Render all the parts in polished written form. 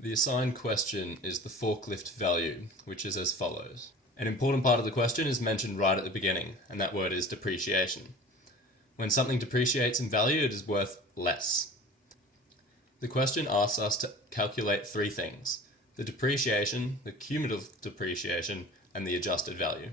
The assigned question is the forklift value, which is as follows. An important part of the question is mentioned right at the beginning, and that word is depreciation. When something depreciates in value, it is worth less. The question asks us to calculate three things: the depreciation, the cumulative depreciation, and the adjusted value.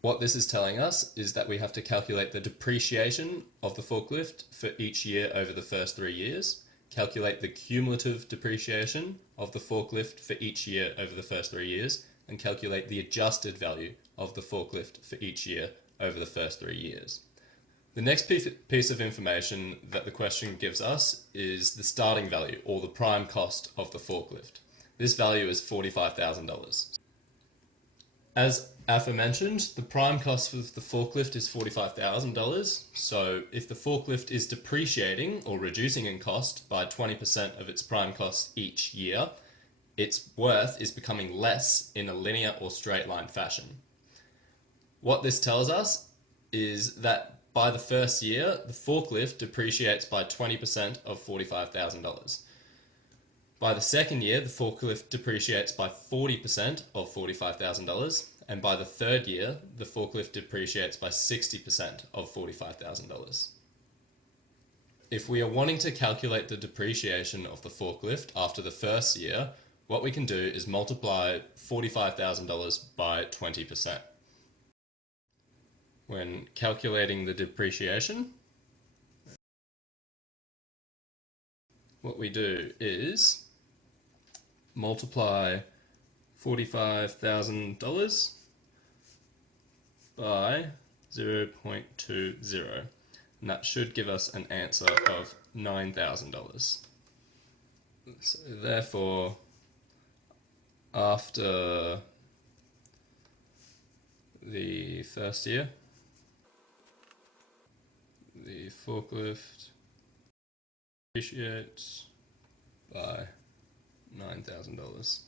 What this is telling us is that we have to calculate the depreciation of the forklift for each year over the first 3 years, calculate the cumulative depreciation of the forklift for each year over the first 3 years, and calculate the adjusted value of the forklift for each year over the first 3 years. The next piece of information that the question gives us is the starting value, or the prime cost of the forklift. This value is $45,000. As aforementioned, the prime cost of the forklift is $45,000, so if the forklift is depreciating or reducing in cost by 20% of its prime cost each year, its worth is becoming less in a linear or straight line fashion. What this tells us is that by the first year, the forklift depreciates by 20% of $45,000. By the second year, the forklift depreciates by 40% of $45,000, and by the third year, the forklift depreciates by 60% of $45,000. If we are wanting to calculate the depreciation of the forklift after the first year, what we can do is multiply $45,000 by 20%. When calculating the depreciation, what we do is multiply $45,000 by 0.20, and that should give us an answer of $9,000. So therefore, after the first year, the forklift depreciates by $9,000.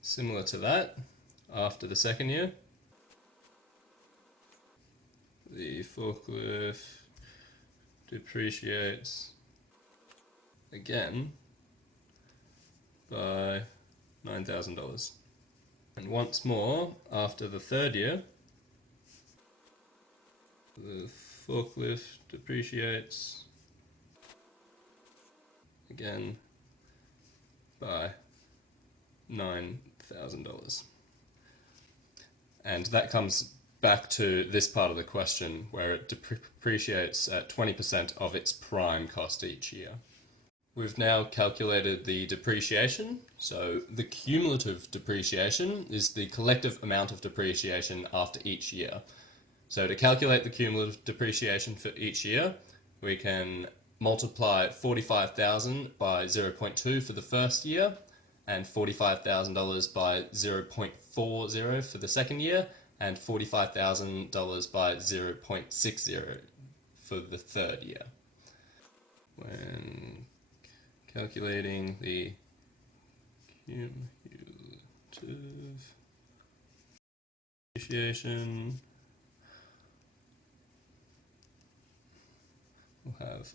Similar to that, after the second year, the forklift depreciates again by $9,000. And once more, after the third year, the forklift depreciates again by $9,000. And that comes back to this part of the question where it depreciates at 20% of its prime cost each year. We've now calculated the depreciation, so the cumulative depreciation is the collective amount of depreciation after each year. So to calculate the cumulative depreciation for each year, we can multiply $45,000 by 0.2 for the first year, and $45,000 by 0.40 for the second year, and $45,000 by 0.60 for the third year. When calculating the cumulative depreciation, we'll have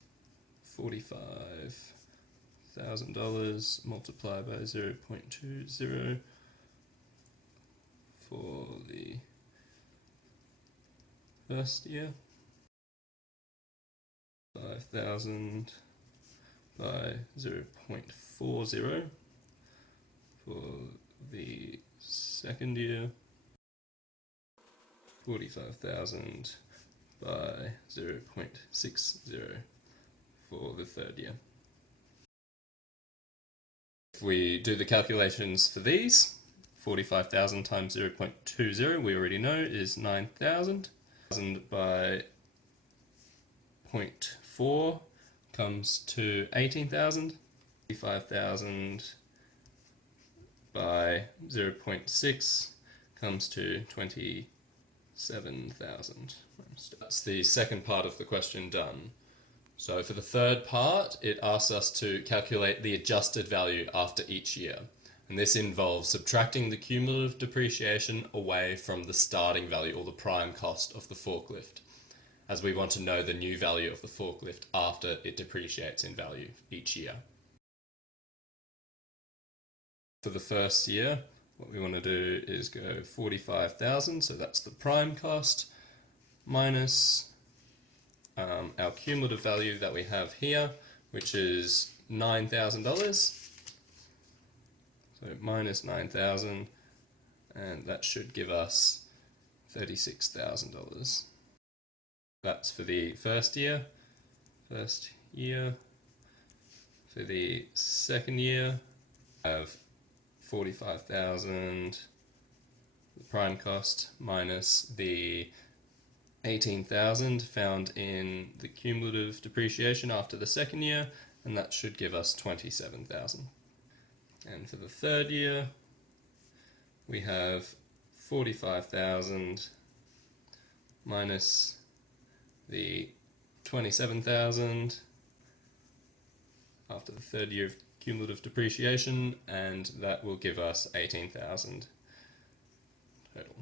$45,000 multiplied by 0.20 for the first year, 5,000 by 0.40 for the second year, 45,000 by 0.60 for the third year. If we do the calculations for these, 45,000 times 0.20, we already know, is 9,000. 1,000 by 0.4 comes to 18,000. 45,000 by 0.6 comes to 27,000. That's the second part of the question done. So for the third part, it asks us to calculate the adjusted value after each year. And this involves subtracting the cumulative depreciation away from the starting value, or the prime cost of the forklift, as we want to know the new value of the forklift after it depreciates in value each year. For the first year, what we want to do is go 45,000, so that's the prime cost, minus our cumulative value that we have here, which is $9,000. So minus 9,000, and that should give us $36,000. That's for the first year. For the second year, I have 45,000, the prime cost, minus the 18,000 found in the cumulative depreciation after the second year, and that should give us 27,000. And for the third year, we have 45,000 minus the 27,000 after the third year of cumulative depreciation, and that will give us 18,000 total.